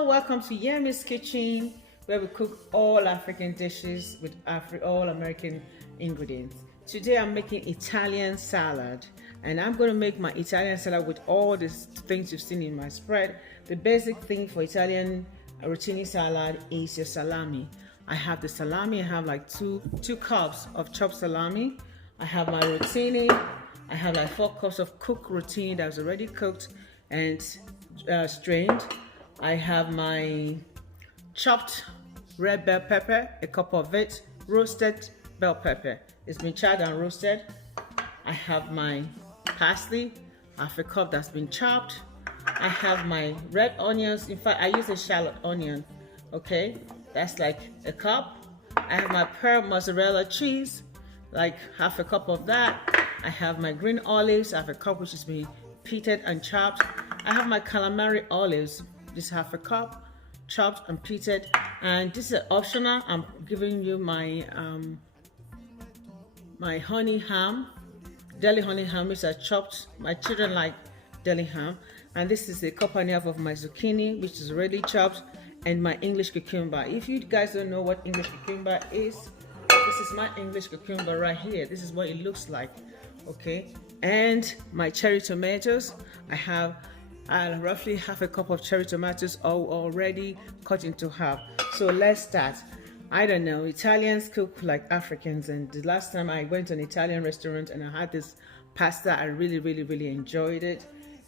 Hello, welcome to Yemi's Kitchen, where we cook all African dishes with all American ingredients. Today I'm making Italian salad, and I'm going to make my Italian salad with all the things you've seen in my spread. The basic thing for Italian rotini salad is your salami. I have the salami. I have like two cups of chopped salami. I have my rotini. I have like 4 cups of cooked rotini that was already cooked and strained. I have my chopped red bell pepper, a cup of it, roasted bell pepper. It's been charred and roasted. I have my parsley, half a cup that's been chopped. I have my red onions. In fact, I use a shallot onion. Okay, that's like a cup. I have my pearl mozzarella cheese, like half a cup of that. I have my green olives, half a cup, which has been pitted and chopped. I have my calamari olives, this half a cup, chopped and pitted. And this is optional. I'm giving you my my honey ham, deli honey ham, which I chopped. My children like deli ham. And this is a cup and a half of my zucchini, which is already chopped, and my English cucumber. If you guys don't know what English cucumber is, this is my English cucumber right here. This is what it looks like. Okay, and my cherry tomatoes. I have roughly half a cup of cherry tomatoes already cut into half. So let's start. I don't know, Italians cook like Africans, and the last time I went to an Italian restaurant and I had this pasta, I really enjoyed it.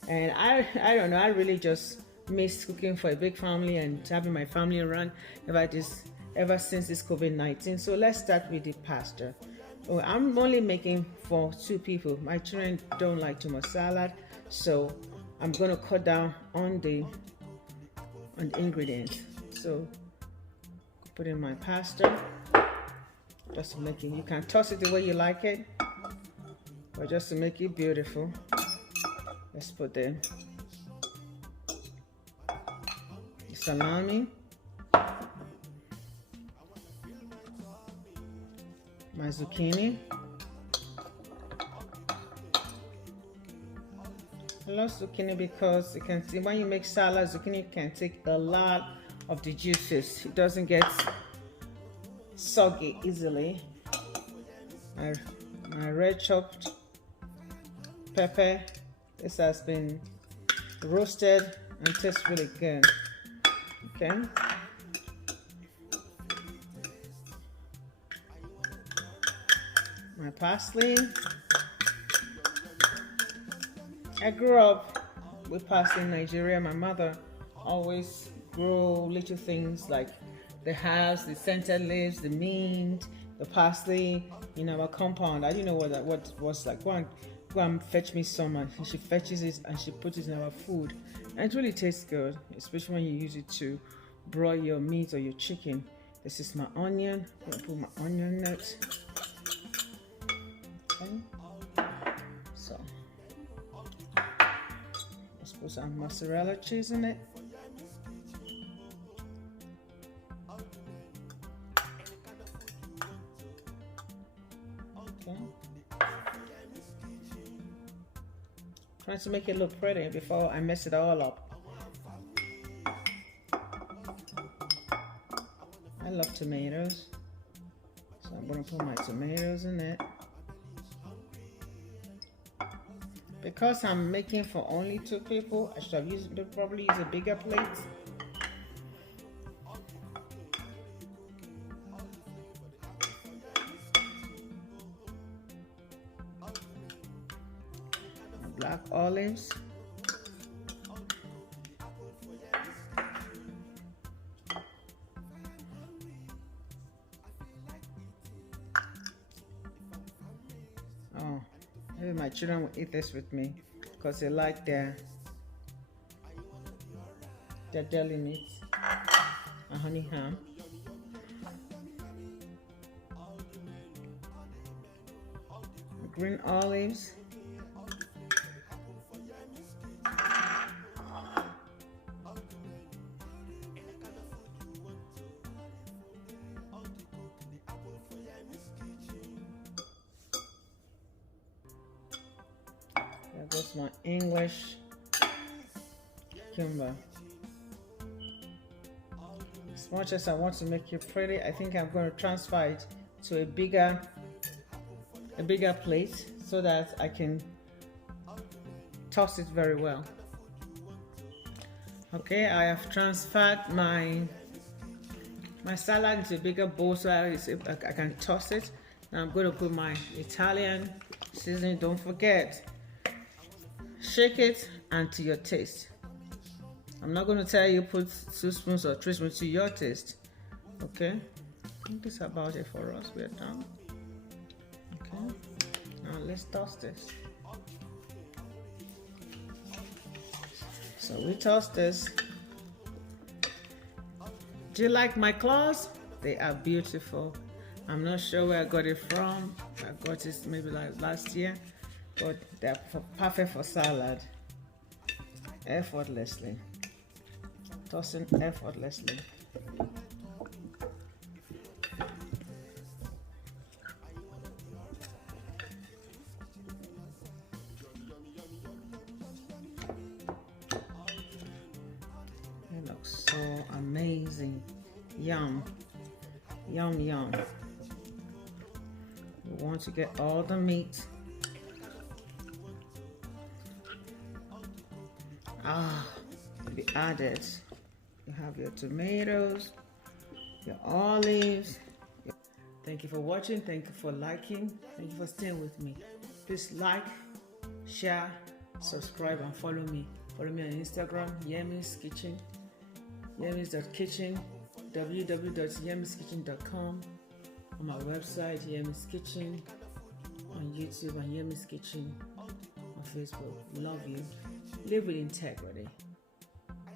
And I don't know, I really just miss cooking for a big family and having my family around ever since this COVID-19. So let's start with the pasta. Oh, I'm only making for 2 people. My children don't like too much salad, so I'm gonna cut down on the ingredients. So put in my pasta, just to make it. You can toss it the way you like it, but just to make it beautiful. Let's put the salami, my zucchini. I love zucchini because you can see when you make salad, zucchini can take a lot of the juices. It doesn't get soggy easily. My red chopped pepper. This has been roasted and tastes really good. Okay. My parsley. I grew up with parsley in Nigeria. My mother always grew little things like the herbs, the scented leaves, the mint, the parsley in our compound. I didn't know what it was like. Go and fetch me some, and she fetches it and she puts it in our food. And it really tastes good, especially when you use it to broil your meat or your chicken. This is my onion. I'm gonna put my onion in it. Okay. So let's put some mozzarella cheese in it. Okay. Trying to make it look pretty before I mess it all up. I love tomatoes, so I'm gonna put my tomatoes in it. Because I'm making for only 2 people, I should have probably use a bigger plate. Black olives. Oh, maybe my children will eat this with me because they like their deli meats. A honey ham. Green olives. There goes my English cucumber. much as I want to make it pretty, I think I'm going to transfer it to a bigger plate so that I can toss it very well. Okay, I have transferred my salad into a bigger bowl so I can toss it. Now I'm going to put my Italian seasoning. Don't forget, shake it and to your taste. I'm not going to tell you put 2 spoons or 3 spoons to your taste. Okay, I think that's about it for us. We're done. Okay, now let's toss this. So we toss this. Do you like my claws? They are beautiful. I'm not sure where I got it from. I got it maybe like last year, but they're perfect for salad. Effortlessly. Tossing effortlessly. It looks so amazing. Yum. Yum, yum. We want to get all the meat. Be added. You have your tomatoes, your olives. Thank you for watching. Thank you for liking. Thank you for staying with me. Please like, share, subscribe, and follow me. Follow me on Instagram, Yemi's Kitchen, Yemis.kitchen, www.yemiskitchen.com, on my website, Yemi's Kitchen, on YouTube, and Yemi's Kitchen on Facebook. Love you. Live with integrity.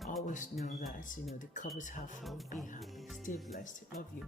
Always know that, the cup is half full. Be happy. Stay blessed. Love you.